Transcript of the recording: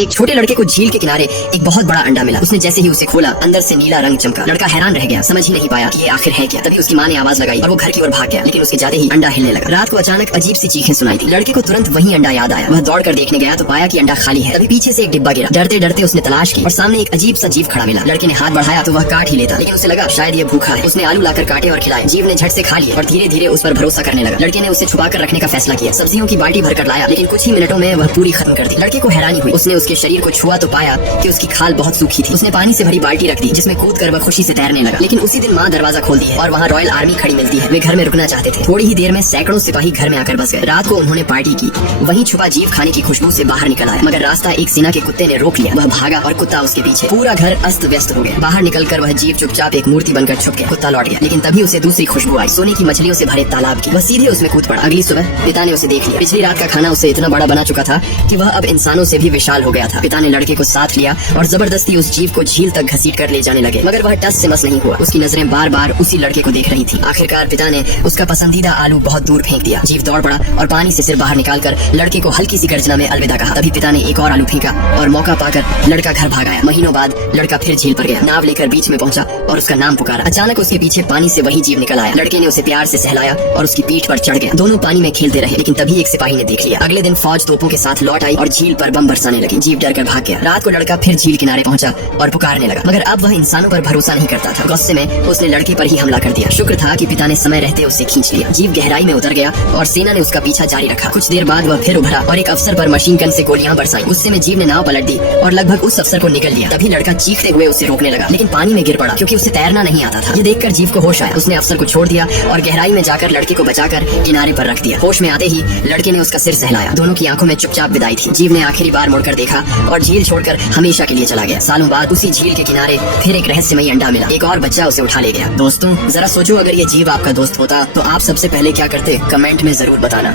एक छोटे लड़के को झील के किनारे एक बहुत बड़ा अंडा मिला। उसने जैसे ही उसे खोला, अंदर से नीला रंग चमका। लड़का हैरान रह गया, समझ ही नहीं पाया कि ये आखिर है क्या। तभी उसकी माँ ने आवाज लगाई और वो घर की ओर भाग गया, लेकिन उसके जाते ही अंडा हिलने लगा। रात को अचानक अजीब सी चीखें सुनाई दी। लड़के को तुरंत वही अंडा याद आया। वह दौड़ कर देखने गया तो पाया कि अंडा खाली है। तभी पीछे से एक डिब्बा गिरा। डरते डरते उसने तलाश की और सामने एक अजीब सा जीव खड़ा मिला। लड़के ने हाथ बढ़ाया तो वह काट ही लेता, लेकिन उसे लगा शायद ये भूखा है। उसने आलू लाकर काटे और खिलाए। जीव ने झट से खा लिया और धीरे धीरे उस पर भरोसा करने लगा। लड़के ने उसे छुपा कर रखने का फैसला किया। सब्जियों की बाल्टी भरकर लाया, लेकिन कुछ ही मिनटों में वह पूरी खत्म कर दी। लड़के को हैरानी हुई। उसने उसके शरीर को छुआ तो पाया कि उसकी खाल बहुत सूखी थी। उसने पानी से भरी बाल्टी रख दी, जिसमें कूदकर वह खुशी से तैरने लगा। लेकिन उसी दिन माँ दरवाजा खोल दी है और वहाँ रॉयल आर्मी खड़ी मिलती है। वे घर में रुकना चाहते थे। थोड़ी ही देर में सैकड़ों सिपाही घर में आकर बस गए। रात को उन्होंने पार्टी की। वहीं छुपा जीव खाने की खुशबू से बाहर निकल आया, मगर रास्ता एक सेना के कुत्ते ने रोक लिया। वह भागा और कुत्ता उसके पीछे। पूरा घर अस्त व्यस्त हो गया। बाहर निकलकर वह जीव चुपचाप एक मूर्ति बनकर छुप गया। कुत्ता लौट गया, लेकिन तभी उसे दूसरी खुशबू आई, सोने की मछलियों से भरे तालाब की। वह सीधे उसमें कूद पड़ा। अगली सुबह पिता ने उसे देख लिया। पिछली रात का खाना उसे इतना बड़ा बना चुका था कि वह अब इंसानों से भी विशाल हो गया था। पिता ने लड़के को साथ लिया और जबरदस्ती उस जीव को झील तक घसीट कर ले जाने लगे, मगर वह टस से मस नहीं हुआ। उसकी नजरें बार बार उसी लड़के को देख रही थी। आखिरकार पिता ने उसका पसंदीदा आलू बहुत दूर फेंक दिया। जीव दौड़ पड़ा और पानी से सिर बाहर निकालकर लड़के को हल्की सी गर्जना में अलविदा कहा। तभी पिता ने एक और आलू फेंका और मौका पाकर लड़का घर भाग आया। महीनों बाद लड़का फिर झील पर गया। नाव लेकर बीच में पहुंचा और उसका नाम पुकारा। अचानक उसके पीछे पानी से वही जीव निकल आया। लड़के ने उसे प्यार से सहलाया और उसकी पीठ पर चढ़ गया। दोनों पानी में खेलते रहे, लेकिन तभी एक सिपाही ने देख लिया। अगले दिन फौज तोपों के साथ लौट आई और झील पर बम बरसाने लगी। जीव डर कर भाग गया। रात को लड़का फिर झील किनारे पहुंचा और पुकारने लगा, मगर अब वह इंसानों पर भरोसा नहीं करता था। गुस्से में उसने लड़के पर ही हमला कर दिया। शुक्र था कि पिता ने समय रहते उसे खींच लिया। जीव गहराई में उतर गया और सेना ने उसका पीछा जारी रखा। कुछ देर बाद वह फिर उभरा और एक अफसर पर मशीन गन से गोलियां बरसाई। गुस्से में जीव ने नाव पलट दी और लगभग उस अफसर को निगल लिया। तभी लड़का चीखते हुए उसे रोकने लगा, लेकिन पानी में गिर पड़ा क्योंकि उसे तैरना नहीं आता था। ये देखकर जीव को होश आया। उसने अफसर को छोड़ दिया और गहराई में जाकर लड़के को बचाकर किनारे पर रख दिया। होश में आते ही लड़के ने उसका सिर सहलाया। दोनों की आंखों में चुपचाप विदाई थी। जीव ने आखिरी बार मुड़कर देखा और झील छोड़कर हमेशा के लिए चला गया। सालों बाद उसी झील के किनारे फिर एक रहस्यमयी अंडा मिला। एक और बच्चा उसे उठा ले गया। दोस्तों, जरा सोचो, अगर ये जीव आपका दोस्त होता तो आप सबसे पहले क्या करते? कमेंट में जरूर बताना।